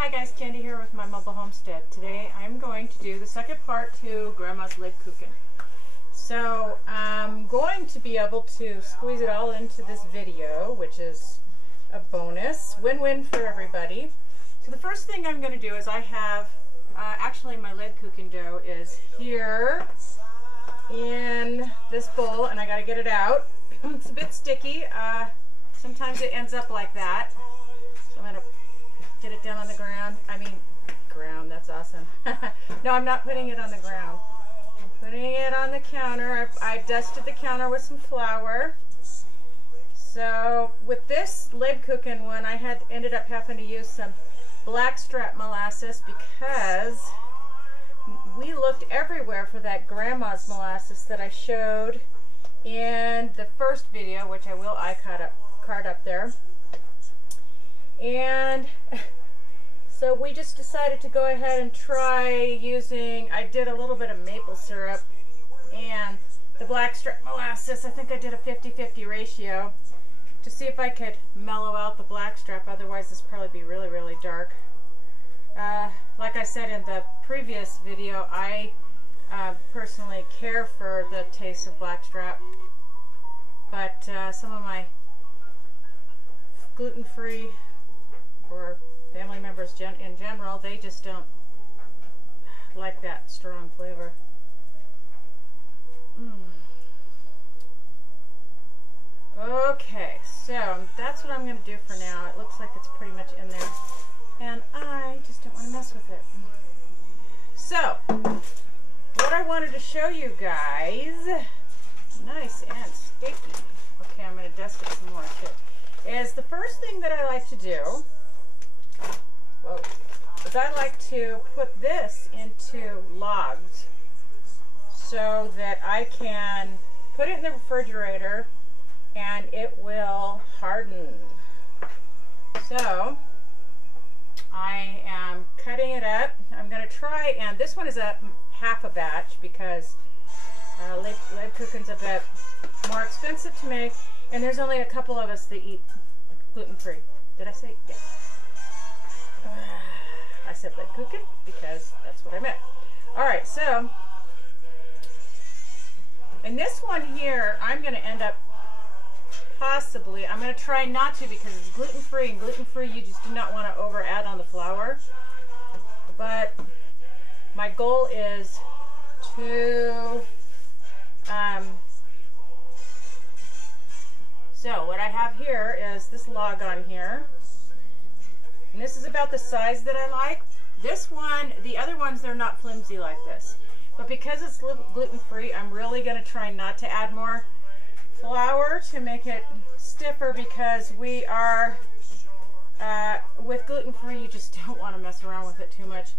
Hi guys, Candy here with my Mobile Homestead. Today I'm going to do the second part to Grandma's Lebkuchen. So I'm going to be able to squeeze it all into this video, which is a bonus. Win-win for everybody. So the first thing I'm going to do is I have, actually my Lebkuchen dough is here in this bowl and I got to get it out. It's a bit sticky. Sometimes it ends up like that. So I'm going to get it down on the ground. Ground, that's awesome. No, I'm not putting it on the ground. I'm putting it on the counter. I dusted the counter with some flour. So with this Lebkuchen one, I ended up having to use some blackstrap molasses because we looked everywhere for that grandma's molasses that I showed in the first video, which I will card up there. And so we just decided to go ahead and try using, I did a little bit of maple syrup and the blackstrap molasses. I think I did a 50-50 ratio to see if I could mellow out the blackstrap. Otherwise this would probably be really, really dark. Like I said in the previous video, I personally care for the taste of blackstrap, but some of my gluten-free or family members in general, they just don't like that strong flavor. Okay, so that's what I'm going to do for now. It looks like it's pretty much in there, and I just don't want to mess with it. So, what I wanted to show you guys, nice and sticky. Okay, I'm going to dust it some more too. Is the first thing that I like to do is I like to put this into logs so that I can put it in the refrigerator and it will harden. So I am cutting it up. I'm going to try, and this one is a half a batch because Lebkuchen's a bit more expensive to make, and there's only a couple of us that eat gluten-free. Did I say? Yeah. I said Lebkuchen because that's what I meant. Alright, so in this one here, I'm going to end up possibly, I'm going to try not to because it's gluten-free, and gluten-free you just do not want to over-add on the flour. But my goal is to, so what I have here is this log on here. And this is about the size that I like. This one, the other ones, they're not flimsy like this. But because it's gluten-free, I'm really going to try not to add more flour to make it stiffer, because we are, with gluten-free, you just don't want to mess around with it too much.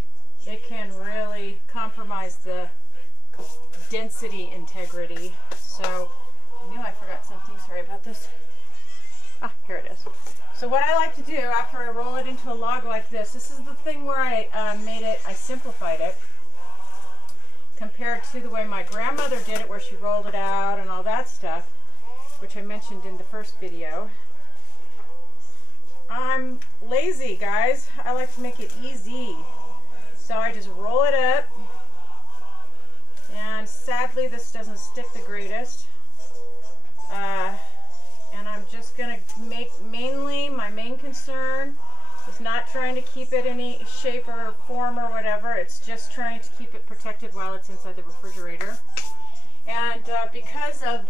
It can really compromise the density integrity. So, I knew I forgot something. Sorry about this. Ah, here it is. So what I like to do after I roll it into a log like this is the thing where I I simplified it compared to the way my grandmother did it, where she rolled it out and all that stuff, which I mentioned in the first video. I'm lazy, guys. I like to make it easy. So I just roll it up, and sadly this doesn't stick the greatest. And I'm just going to make, mainly my main concern is not trying to keep it any shape or form or whatever. It's just trying to keep it protected while it's inside the refrigerator. And because of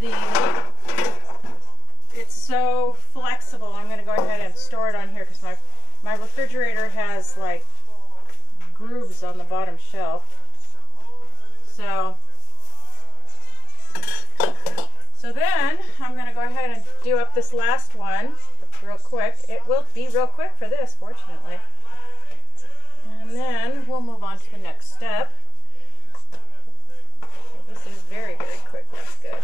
it's so flexible, I'm going to go ahead and store it on here because my refrigerator has like grooves on the bottom shelf. So then I'm going to go ahead and do up this last one real quick. It will be real quick for this, fortunately. And then we'll move on to the next step. This is very, very quick. That's good.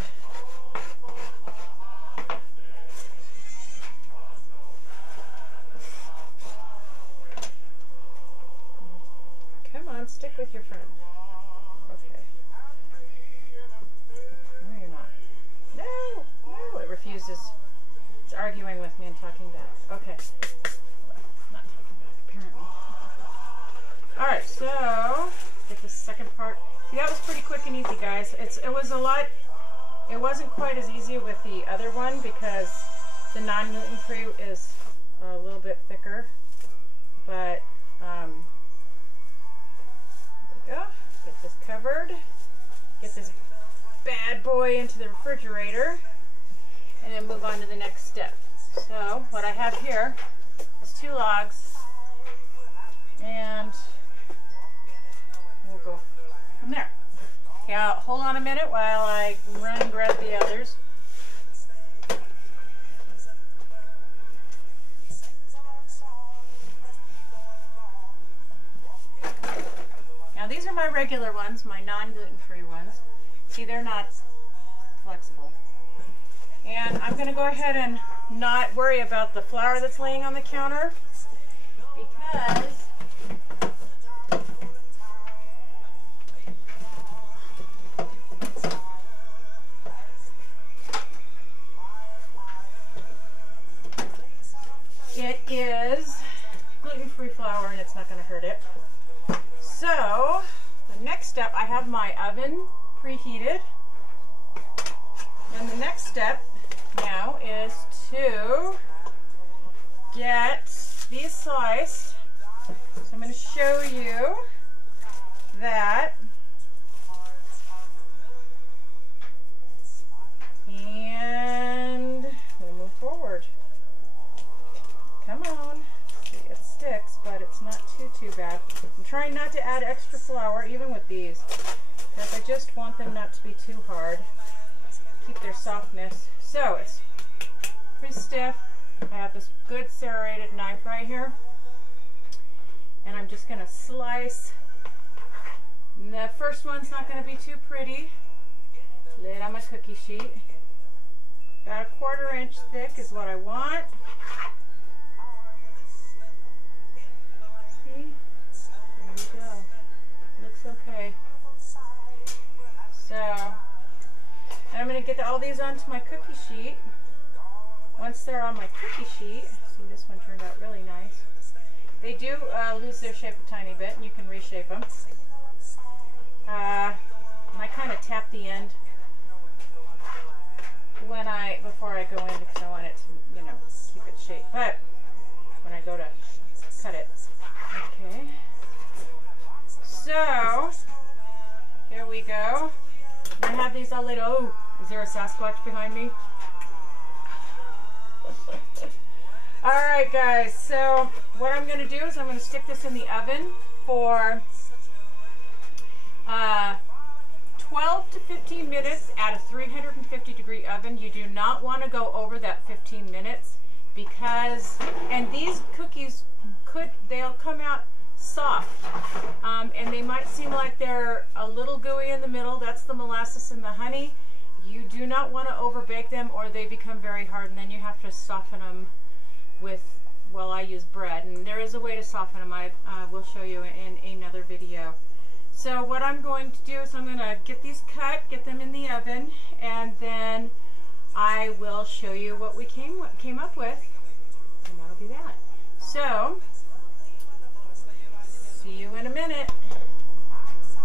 Come on, stick with your friend. Okay. No, you're not. No, no, it refuses. It's arguing with me and talking back. Okay. Not talking back, apparently. Alright, so get the second part. See, that was pretty quick and easy, guys. It wasn't quite as easy with the other one because the non-gluten-free is a little bit thicker. But, there we go. Get this covered. Get this bad boy into the refrigerator. And then move on to the next step. So, what I have here is 2 logs. And we'll go from there. Okay, hold on a minute while I run and grab the others. Now these are my regular ones, my non-gluten-free ones. See, they're not flexible. And I'm going to go ahead and not worry about the flour that's laying on the counter because it is gluten-free flour and it's not going to hurt it. So, the next step, I have my oven preheated. And the next step now is to get these sliced. So I'm going to show you that. And we'll move forward. Come on. See, it sticks, but it's not too bad. I'm trying not to add extra flour even with these because I just want them not to be too hard. Keep their softness. So it's pretty stiff. I have this good serrated knife right here. And I'm just going to slice. And the first one's not going to be too pretty. Lay it on my cookie sheet. About 1/4 inch thick is what I want. See? There we go. Looks okay. So, and I'm going to get all these onto my cookie sheet. Once they're on my cookie sheet, see, this one turned out really nice. They do lose their shape a tiny bit, and you can reshape them. And I kind of tap the end before I go in because I want it to, keep its shape. But when I go to cut it, okay. So here we go. I have these all laid. Oh, is there a Sasquatch behind me? Alright guys, so what I'm going to do is I'm going to stick this in the oven for 12 to 15 minutes at a 350-degree oven. You do not want to go over that 15 minutes because, and these cookies they'll come out soft, and they might seem like they're a little gooey in the middle. That's the molasses and the honey. You do not want to over bake them or they become very hard, and then you have to soften them with, well, I use bread, and there is a way to soften them. I will show you in another video. So what I'm going to do is I'm going to get these cut, get them in the oven, and then I will show you what we came up with, and that'll be that. So, see you in a minute.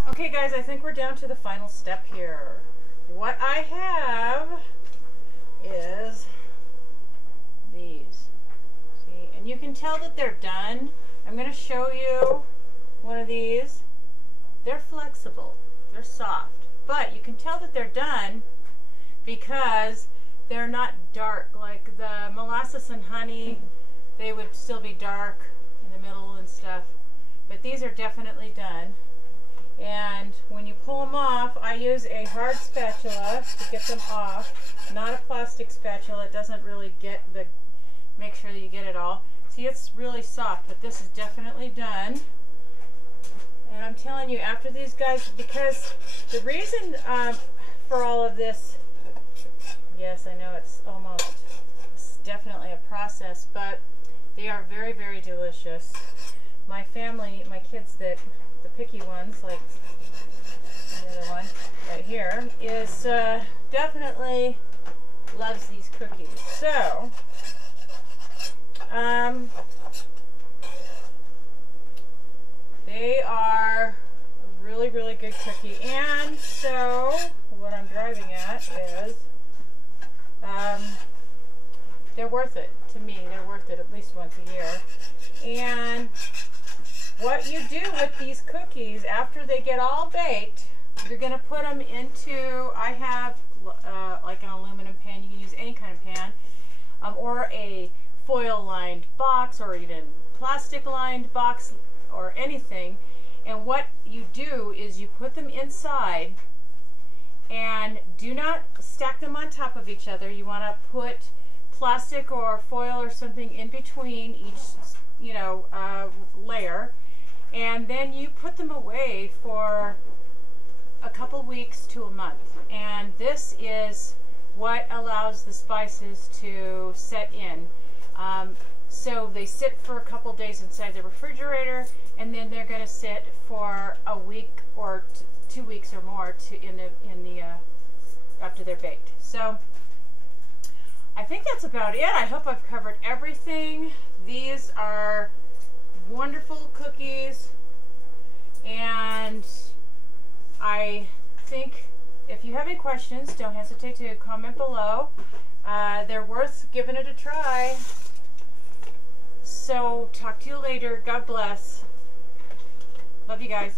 Okay guys, I think we're down to the final step here. What I have is these. See, and you can tell that they're done. I'm going to show you one of these. They're flexible, they're soft, but you can tell that they're done because they're not dark. Like the molasses and honey, they would still be dark in the middle and stuff, but these are definitely done. And when you pull them off, I use a hard spatula to get them off, not a plastic spatula. It doesn't really make sure that you get it all. See, it's really soft, but this is definitely done. And I'm telling you, after these guys, because the reason for all of this, yes, I know it's definitely a process, but they are very, very delicious. My family, my kids, the picky ones, like the other one right here, is definitely loves these cookies. So, They are a really, really good cookie. And so what I'm driving at is they're worth it to me. They're worth it at least once a year. And what you do with these cookies after they get all baked, you're going to put them into, I have like an aluminum pan. You can use any kind of pan, or a foil lined box, or even plastic lined box, or anything. And what you do is you put them inside, and do not stack them on top of each other. You want to put plastic or foil or something in between each, layer, and then you put them away for a couple weeks to a month. And this is what allows the spices to set in. So they sit for a couple days inside the refrigerator, and then they're going to sit for a week or 2 weeks or more after they're baked. So I think that's about it. I hope I've covered everything. These are wonderful cookies, and I think if you have any questions, don't hesitate to comment below. They're worth giving it a try. So talk to you later. God bless. Love you guys.